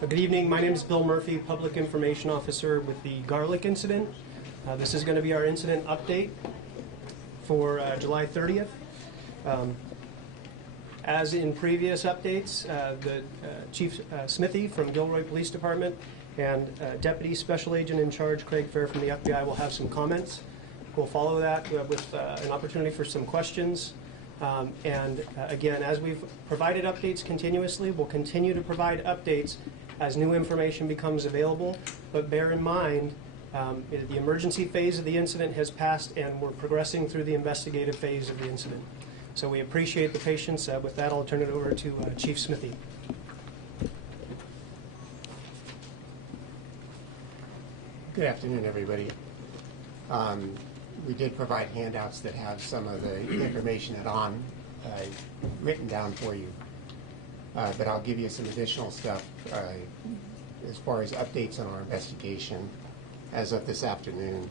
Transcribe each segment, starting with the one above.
Good evening. My name is Bill Murphy, Public Information Officer with the Garlic Incident. This is going to be our incident update for July 30th. As in previous updates, the Chief Smithy from Gilroy Police Department and Deputy Special Agent in Charge Craig Fair from the FBI will have some comments. We'll follow that with an opportunity for some questions. Again, as we've provided updates continuously, we'll continue to provide updates as new information becomes available. But bear in mind, the emergency phase of the incident has passed and we're progressing through the investigative phase of the incident. So we appreciate the patience. With that, I'll turn it over to Chief Smithy. Good afternoon, everybody. We did provide handouts that have some of the information written down for you. But I'll give you some additional stuff as far as updates on our investigation as of this afternoon.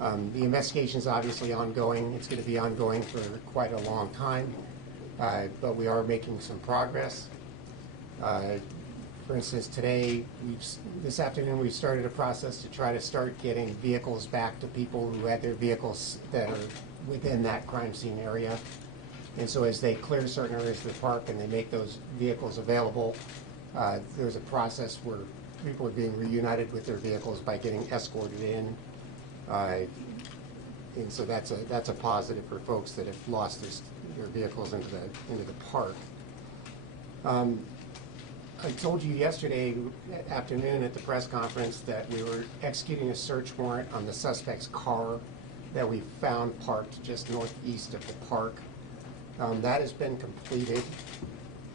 The investigation is obviously ongoing. It's going to be ongoing for quite a long time, but we are making some progress. For instance, this afternoon, we started a process to try to start getting vehicles back to people who had their vehicles that are within that crime scene area. And so as they clear certain areas of the park and they make those vehicles available, there's a process where people are being reunited with their vehicles by getting escorted in. And so that's a positive for folks that have lost their vehicles into the park. I told you yesterday afternoon at the press conference that we were executing a search warrant on the suspect's car that we found parked just northeast of the park. That has been completed,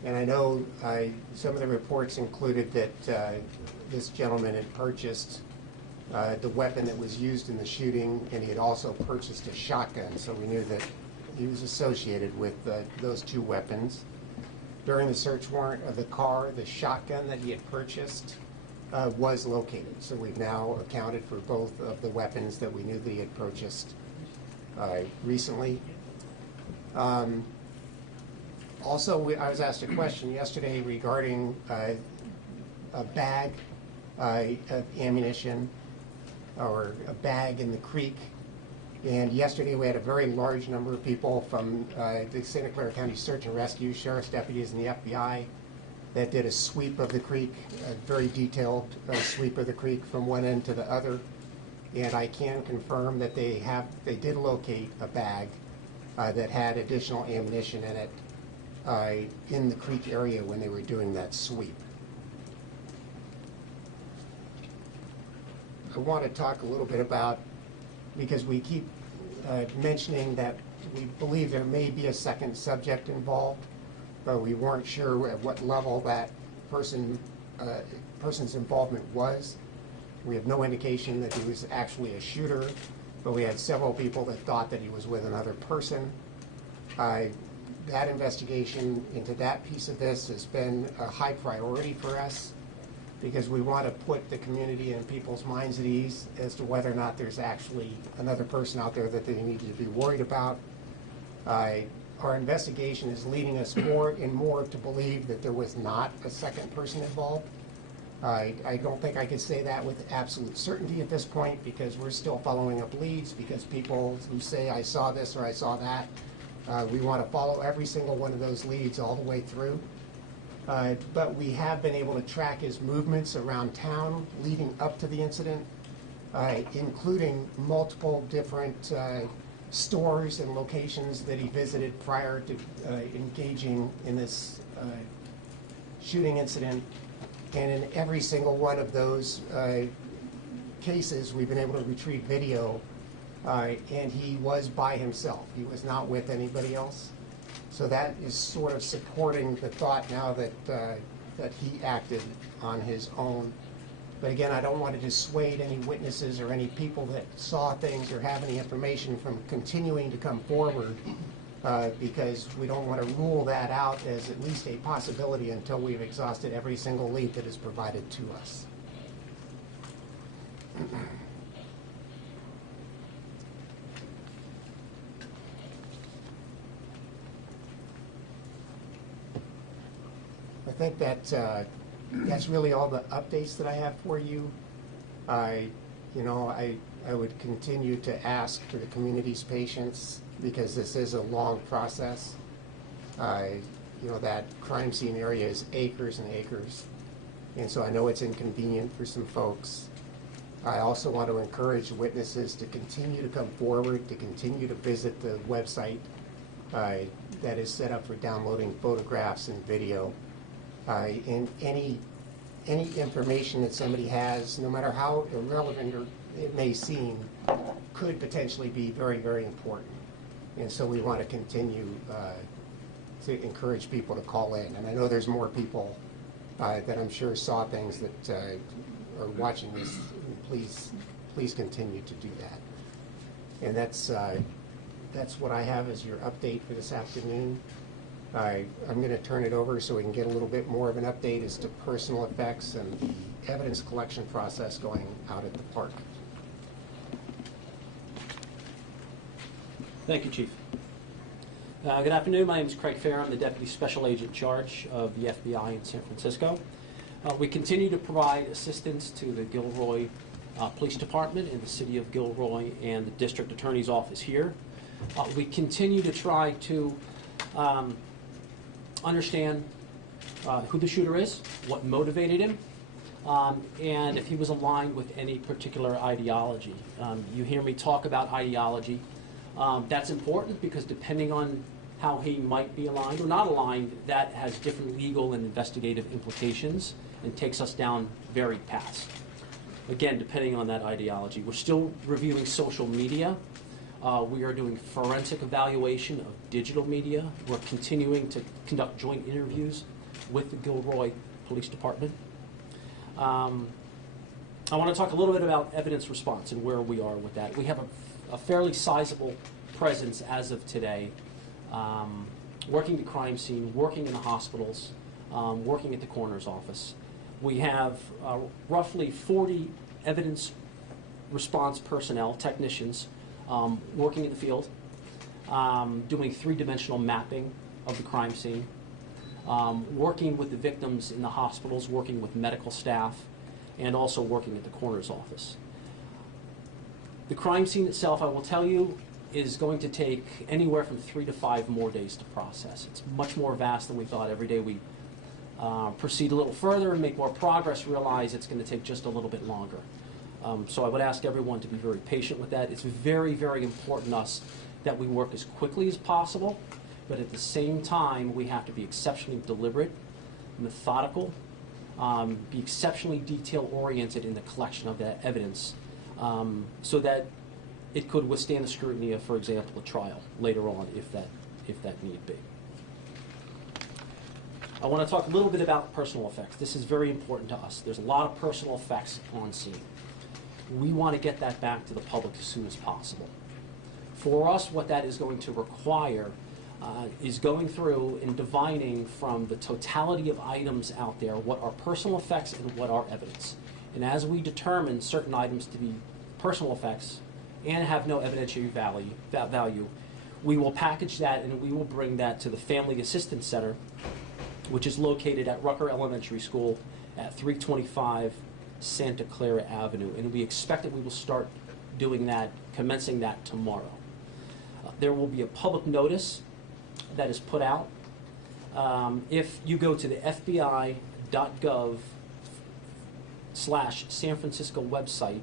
and I know some of the reports included that this gentleman had purchased the weapon that was used in the shooting, and he had also purchased a shotgun, so we knew that he was associated with those two weapons. During the search warrant of the car, the shotgun that he had purchased was located, so we've now accounted for both of the weapons that we knew that he had purchased recently. Also, I was asked a question yesterday regarding a bag of ammunition or a bag in the creek. And yesterday we had a very large number of people from the Santa Clara County Search and Rescue, sheriff's deputies, and the FBI that did a sweep of the creek, a very detailed sweep of the creek from one end to the other. And I can confirm that they did locate a bag that had additional ammunition in it in the creek area when they were doing that sweep. I want to talk a little bit about, because we keep mentioning that we believe there may be a second subject involved, but we weren't sure at what level that person's involvement was. We have no indication that he was actually a shooter, but we had several people that thought that he was with another person. That investigation into that piece of this has been a high priority for us because we want to put the community and people's minds at ease as to whether or not there's actually another person out there that they need to be worried about. Our investigation is leading us more and more to believe that there was not a second person involved. I don't think I can say that with absolute certainty at this point because we're still following up leads, because people who say I saw this or I saw that, we want to follow every single one of those leads all the way through. But we have been able to track his movements around town leading up to the incident, including multiple different stores and locations that he visited prior to engaging in this shooting incident. And in every single one of those cases, we've been able to retrieve video, and he was by himself. He was not with anybody else. So that is sort of supporting the thought now that he acted on his own. But again, I don't want to dissuade any witnesses or any people that saw things or have any information from continuing to come forward because we don't want to rule that out as at least a possibility until we've exhausted every single lead that is provided to us. I think that That's really all the updates that I have for you. I would continue to ask for the community's patience because this is a long process. That crime scene area is acres and acres, and so I know it's inconvenient for some folks. I also want to encourage witnesses to continue to come forward, to continue to visit the website that is set up for downloading photographs and video. And any information that somebody has, no matter how irrelevant it may seem, could potentially be very, very important. And so we want to continue to encourage people to call in. And I know there's more people that I'm sure saw things that are watching this. Please continue to do that. And that's what I have as your update for this afternoon. I'm going to turn it over so we can get a little bit more of an update as to personal effects and the evidence collection process going out at the park. Thank you, Chief. Good afternoon. My name is Craig Fair. I'm the Deputy Special Agent in charge of the FBI in San Francisco. We continue to provide assistance to the Gilroy Police Department in the city of Gilroy and the District Attorney's Office here. We continue to try to understand who the shooter is, what motivated him, and if he was aligned with any particular ideology. You hear me talk about ideology. That's important because depending on how he might be aligned or not aligned, that has different legal and investigative implications and takes us down varied paths. Again, depending on that ideology. We're still reviewing social media. We are doing forensic evaluation of digital media. We're continuing to conduct joint interviews with the Gilroy Police Department. I want to talk a little bit about evidence response and where we are with that. We have a fairly sizable presence as of today, working the crime scene, working in the hospitals, working at the coroner's office. We have roughly 40 evidence response personnel, technicians, working in the field, doing three-dimensional mapping of the crime scene, working with the victims in the hospitals, working with medical staff, and also working at the coroner's office. The crime scene itself, I will tell you, is going to take anywhere from 3 to 5 more days to process. It's much more vast than we thought. Every day we proceed a little further and make more progress, realize it's going to take just a little bit longer. So I would ask everyone to be very patient with that. It's very, very important to us that we work as quickly as possible, but at the same time, we have to be exceptionally deliberate, methodical, be exceptionally detail-oriented in the collection of that evidence, so that it could withstand the scrutiny of, for example, a trial later on, if that need be. I want to talk a little bit about personal effects. This is very important to us. There's a lot of personal effects on scene. We want to get that back to the public as soon as possible. For us, what that is going to require is going through and divining from the totality of items out there what are personal effects and what are evidence. And as we determine certain items to be personal effects and have no evidentiary value, we will package that and we will bring that to the Family Assistance Center, which is located at Rucker Elementary School at 325 Santa Clara Avenue. And we expect that we will start doing that, commencing that tomorrow. There will be a public notice that is put out. If you go to the FBI.gov/San Francisco website,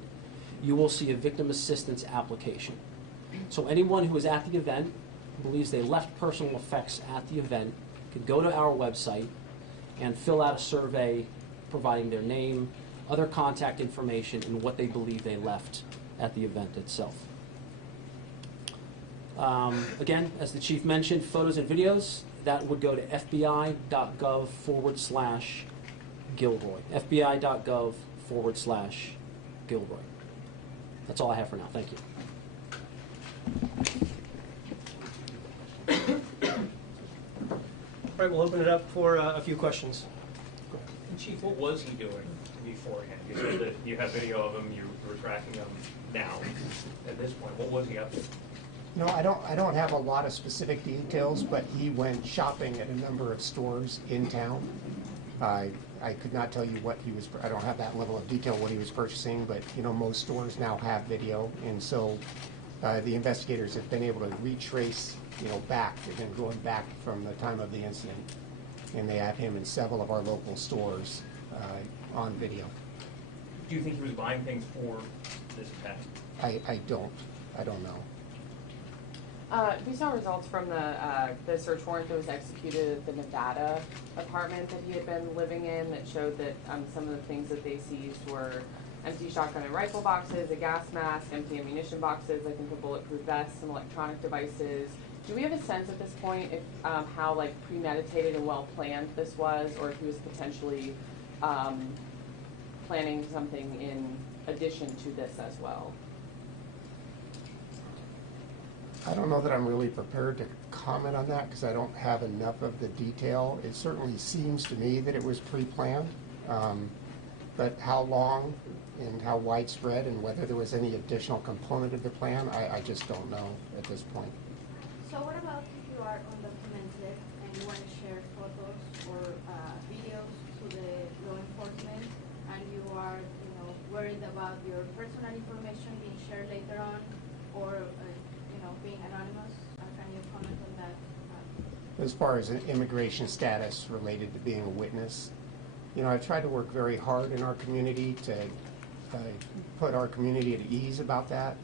you will see a victim assistance application. So anyone who is at the event, believes they left personal effects at the event, could go to our website and fill out a survey providing their name, other contact information, and what they believe they left at the event itself. Again, as the chief mentioned, photos and videos, that would go to FBI.gov/Gilroy. FBI.gov/Gilroy. That's all I have for now. Thank you. All right, we'll open it up for a few questions. And Chief, what was he doing beforehand? You said that you have video of him, you were tracking him now. At this point, what was he up to? No, I don't have a lot of specific details, but he went shopping at a number of stores in town. I could not tell you what he was, I don't have that level of detail what he was purchasing, but, you know, most stores now have video, and so the investigators have been able to retrace, you know, back. They've been going back from the time of the incident, and they have him in several of our local stores on video. Do you think he was buying things for this event? I don't know. We saw results from the search warrant that was executed at the Nevada apartment that he had been living in that showed that some of the things that they seized were empty shotgun and rifle boxes, a gas mask, empty ammunition boxes, I think a bulletproof vest, some electronic devices. Do we have a sense at this point if how like premeditated and well planned this was, or if he was potentially planning something in addition to this as well? I don't know that I'm really prepared to comment on that because I don't have enough of the detail. It certainly seems to me that it was pre-planned, but how long and how widespread and whether there was any additional component of the plan, I just don't know at this point. So what about if you are undocumented and you want to share photos or videos to the law enforcement, and you are, you know, worried about your personal information being shared later on, or you know, being anonymous? Can you comment on that? As far as an immigration status related to being a witness, you know, I've tried to work very hard in our community to put our community at ease about that.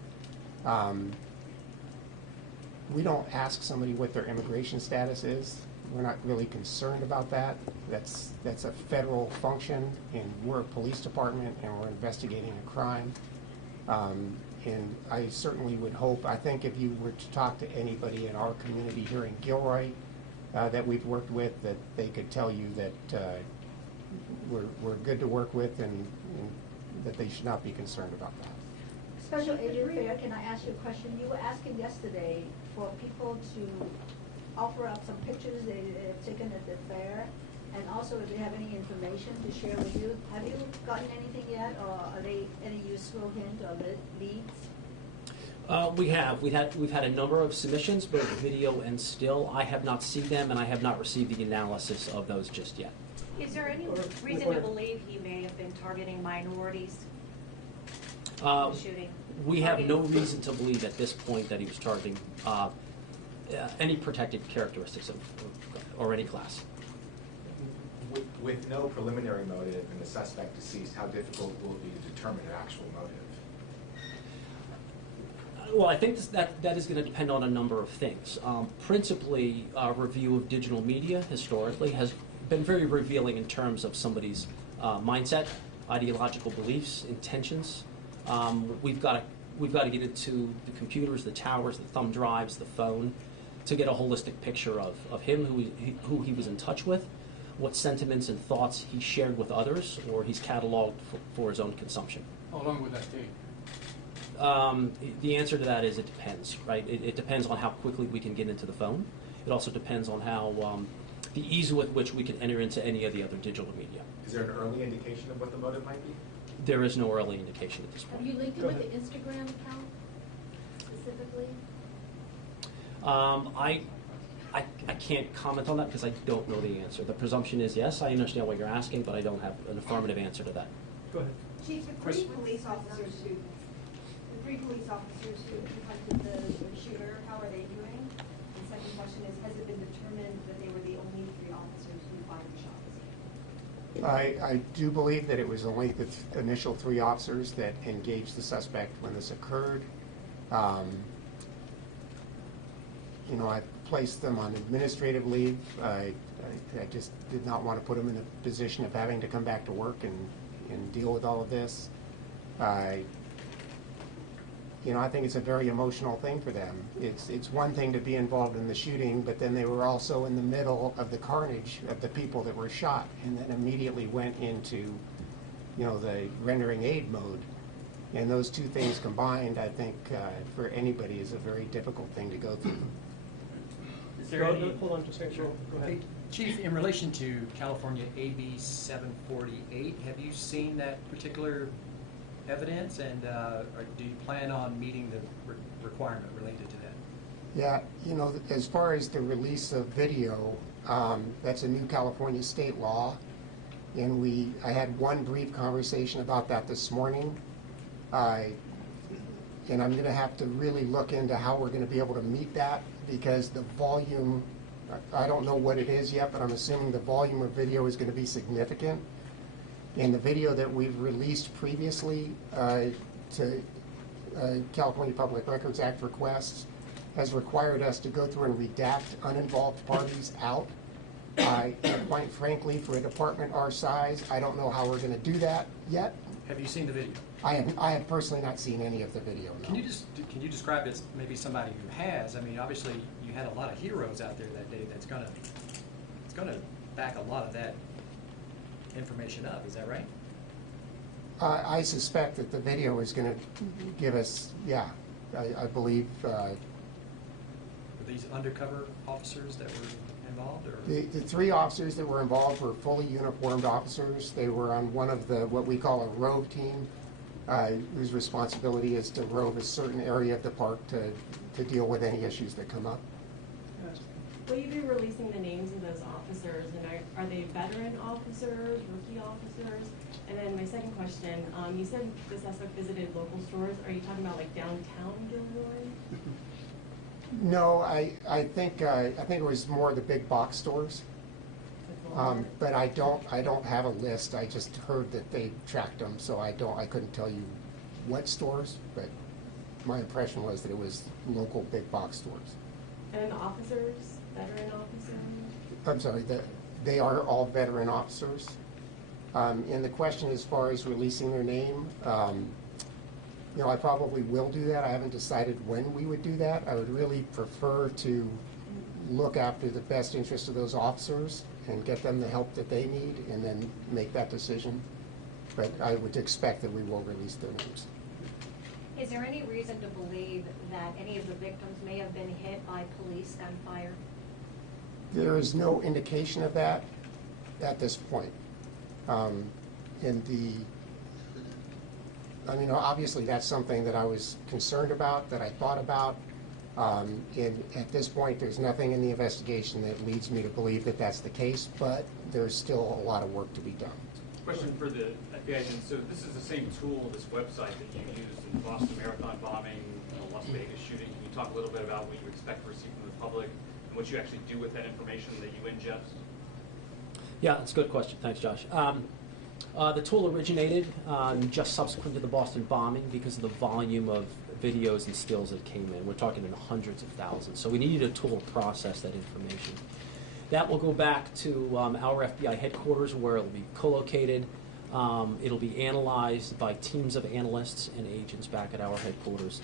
We don't ask somebody what their immigration status is. We're not really concerned about that. That's a federal function, and we're a police department, and we're investigating a crime. And I certainly would hope, I think if you were to talk to anybody in our community here in Gilroy that we've worked with, that they could tell you that we're good to work with, and that they should not be concerned about that. Special Agent Fair, can I ask you a question? You were asking yesterday for people to offer up some pictures they've taken at the fair, and also if they have any information to share with you. Have you gotten anything yet, or are they any useful hint or leads? We have. We've had a number of submissions, both video and still. I have not seen them, and I have not received the analysis of those just yet. Is there any reason to believe he may have been targeting minorities? Shooting. We have no reason to believe at this point that he was targeting any protected characteristics or any class. With no preliminary motive and the suspect deceased, how difficult will it be to determine an actual motive? Well, I think that is going to depend on a number of things. Principally, review of digital media historically has been very revealing in terms of somebody's mindset, ideological beliefs, intentions. We've got to get into the computers, the towers, the thumb drives, the phone, to get a holistic picture of him, who he was in touch with, what sentiments and thoughts he shared with others, or he's cataloged for his own consumption. How long would that take? The answer to that is it depends, right? It depends on how quickly we can get into the phone. It also depends on how the ease with which we can enter into any of the other digital media. Is there an early indication of what the motive might be? There is no early indication at this point. Have you linked it with the Instagram account specifically? I can't comment on that because I don't know the answer. The presumption is yes. I understand what you're asking, but I don't have an affirmative answer to that. Go ahead. Chief, the three police officers who confronted the shooter, how are they doing? And second question is, has it been determined that they were the only three officers who fired the shots? I do believe that it was only the initial three officers that engaged the suspect when this occurred. You know, I placed them on administrative leave. I just did not want to put them in a position of having to come back to work and deal with all of this. You know, I think it's a very emotional thing for them. It's one thing to be involved in the shooting, but then they were also in the middle of the carnage of the people that were shot, and then immediately went into, you know, the rendering aid mode. And those two things combined, I think, for anybody is a very difficult thing to go through. Is there any, hold on just a second. Go ahead. Chief, in relation to California AB 748, have you seen that particular evidence, and do you plan on meeting the requirement related to that? Yeah, you know, as far as the release of video, that's a new California state law. And I had one brief conversation about that this morning. And I'm going to have to really look into how we're going to be able to meet that, because the volume, I don't know what it is yet, but I'm assuming the volume of video is going to be significant. And the video that we've released previously to California Public Records Act requests has required us to go through and redact uninvolved parties out. And quite frankly, for a department our size, I don't know how we're going to do that yet. Have you seen the video? I have personally not seen any of the video, no. Can you describe it as maybe somebody who has? I mean, obviously, you had a lot of heroes out there that day that's gonna back a lot of that information up, is that right? I suspect that the video is going to give us, yeah, I believe. Were these undercover officers that were involved, or? The three officers that were involved were fully uniformed officers. They were on one of the, what we call a rove team, whose responsibility is to rove a certain area of the park to deal with any issues that come up. Will you be releasing the names of those officers, and are they veteran officers, rookie officers? And then my second question, you said the suspect visited local stores. Are you talking about like downtown Gilroy? No, I think it was more the big box stores. But I don't have a list. I just heard that they tracked them, so I couldn't tell you what stores, but my impression was that it was local big box stores. And the officers, veteran officers? I'm sorry, they are all veteran officers. And the question as far as releasing their name, I probably will do that. I haven't decided when we would do that. I would really prefer to look after the best interest of those officers and get them the help that they need, and then make that decision. But I would expect that we will release their names. Is there any reason to believe that any of the victims may have been hit by police gunfire? There is no indication of that at this point. Obviously that's something that I was concerned about, that I thought about. And at this point, there's nothing in the investigation that leads me to believe that that's the case, but there's still a lot of work to be done. Question for the FBI agent. So this is the same tool, this website that you used in the Boston Marathon bombing, the Las Vegas shooting. Can you talk a little bit about what you expect to receive from the public and what you actually do with that information that you ingest? Yeah, that's a good question. Thanks, Josh. The tool originated just subsequent to the Boston bombing because of the volume of videos and stills that came in. We're talking in the hundreds of thousands. So we needed a tool to process that information. That will go back to our FBI headquarters, where it'll be co-located. It'll be analyzed by teams of analysts and agents back at our headquarters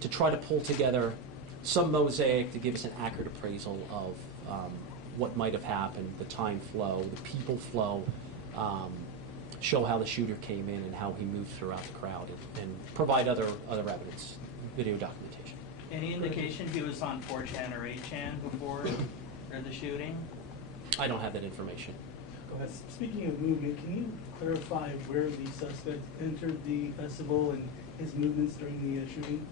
to try to pull together some mosaic to give us an accurate appraisal of what might have happened, the time flow, the people flow, show how the shooter came in and how he moved throughout the crowd, and provide other evidence, video documentation. Any indication he was on 4chan or 8chan before or the shooting? I don't have that information. Go ahead. Speaking of movement, can you clarify where the suspect entered the festival and his movements during the shooting?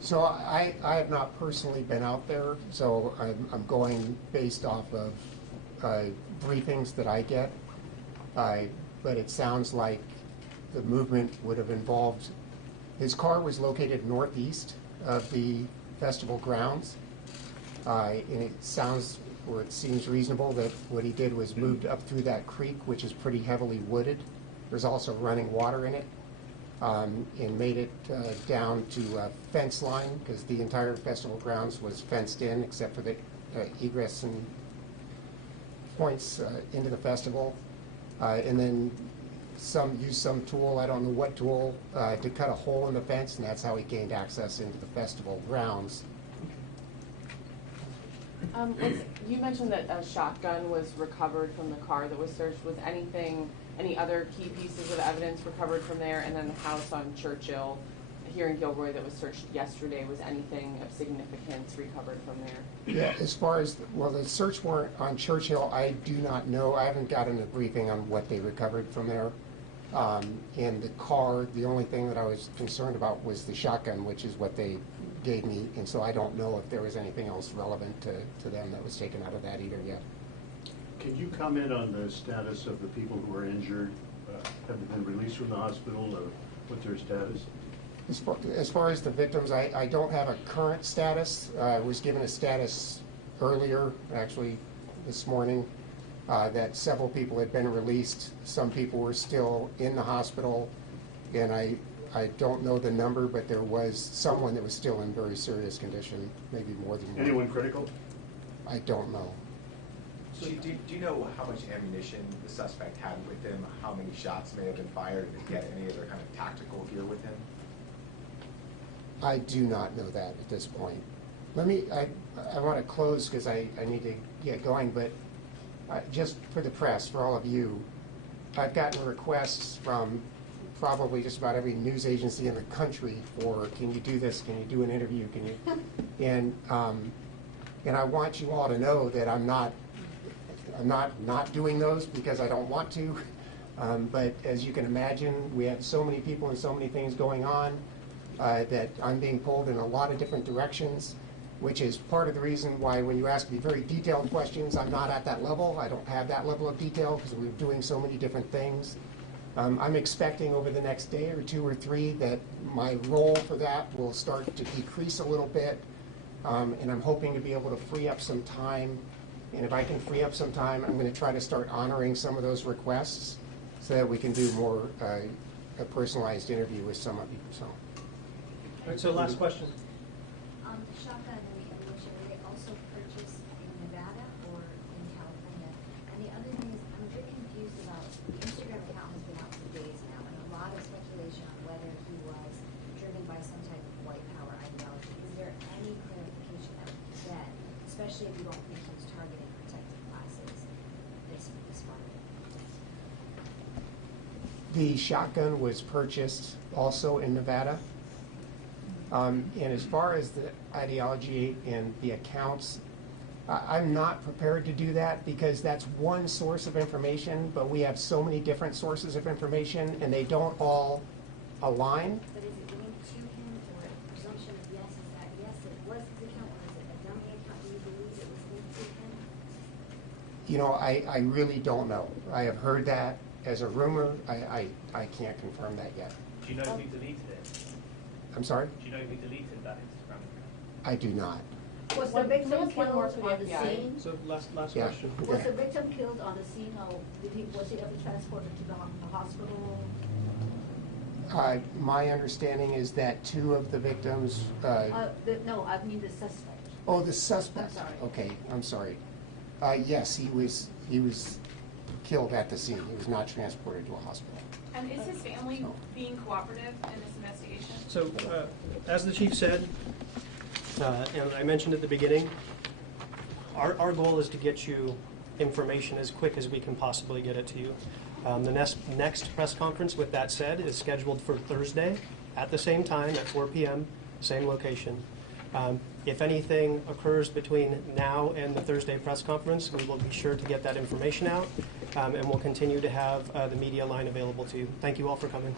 So I have not personally been out there, so I'm going based off of briefings that I get. But it sounds like the movement would have involved, his car was located northeast of the festival grounds. And it sounds, or it seems reasonable that what he did was moved up through that creek, which is pretty heavily wooded. There's also running water in it. And made it down to a fence line, because the entire festival grounds was fenced in except for the egress and points into the festival. And then used some tool, I don't know what tool, to cut a hole in the fence, and that's how he gained access into the festival grounds. You mentioned that a shotgun was recovered from the car that was searched. Was any other key pieces of evidence recovered from there? And then the house on Churchill here in Gilroy that was searched yesterday, was anything of significance recovered from there? Yeah, as far as, the search warrant on Churchill, I do not know. I haven't gotten a briefing on what they recovered from there. And the car, the only thing that I was concerned about was the shotgun, which is what they gave me, and so I don't know if there was anything else relevant to them that was taken out of that either yet. Can you comment on the status of the people who were injured? Have they been released from the hospital, or what's their status? As far as the victims, I don't have a current status. I was given a status earlier, actually this morning, that several people had been released. Some people were still in the hospital, and I don't know the number, but there was someone that was still in very serious condition, maybe more than one. Anyone critical? I don't know. So do you know how much ammunition the suspect had with him, how many shots may have been fired, and if he had any other kind of tactical gear with him? I do not know that at this point. I want to close because I need to get going, but just for the press, for all of you, I've gotten requests from probably just about every news agency in the country for, can you do this, can you do an interview, can you, and I want you all to know that I'm not doing those because I don't want to, but as you can imagine, we have so many people and so many things going on that I'm being pulled in a lot of different directions, which is part of the reason why when you ask me very detailed questions, I'm not at that level. I don't have that level of detail because we're doing so many different things. I'm expecting over the next day or two or three that my role for that will start to decrease a little bit, and I'm hoping to be able to free up some time. And if I can free up some time, I'm going to try to start honoring some of those requests so that we can do more a personalized interview with some of you. So. All right, so last question. The shotgun in which they also purchased in Nevada or in California. And the other thing is, I'm a bit confused about the Instagram account has been out for days now, and a lot of speculation on whether he was driven by some type of white power ideology. Is there any clarification that we can get, especially if you don't think he was targeting protected classes this far? The shotgun was purchased also in Nevada. And as far as the ideology and the accounts, I'm not prepared to do that because that's one source of information, but we have so many different sources of information and they don't all align. But is it linked to him, or a presumption of yes, is that yes, it was his account, or is it a dummy account? Do you believe it was linked to him? You know, I really don't know. I have heard that as a rumor. I can't confirm that yet. Do you know if he deleted it? I'm sorry? Do you know if he deleted that Instagram account? I do not. Was the victim One killed more for the on the FBI. scene? So last Yeah. question. Was the victim killed on the scene, or was he ever transported to the hospital? My understanding is that two of the victims, No, I mean the suspect. oh, the suspect. I'm sorry. Okay, I'm sorry. Yes, he was killed at the scene. He was not transported to a hospital. And is his family being cooperative in this investigation? So, as the chief said, and I mentioned at the beginning, our goal is to get you information as quick as we can possibly get it to you. The next press conference, with that said, is scheduled for Thursday at the same time at 4 p.m., same location. If anything occurs between now and the Thursday press conference, we will be sure to get that information out, and we'll continue to have the media line available to you. Thank you all for coming.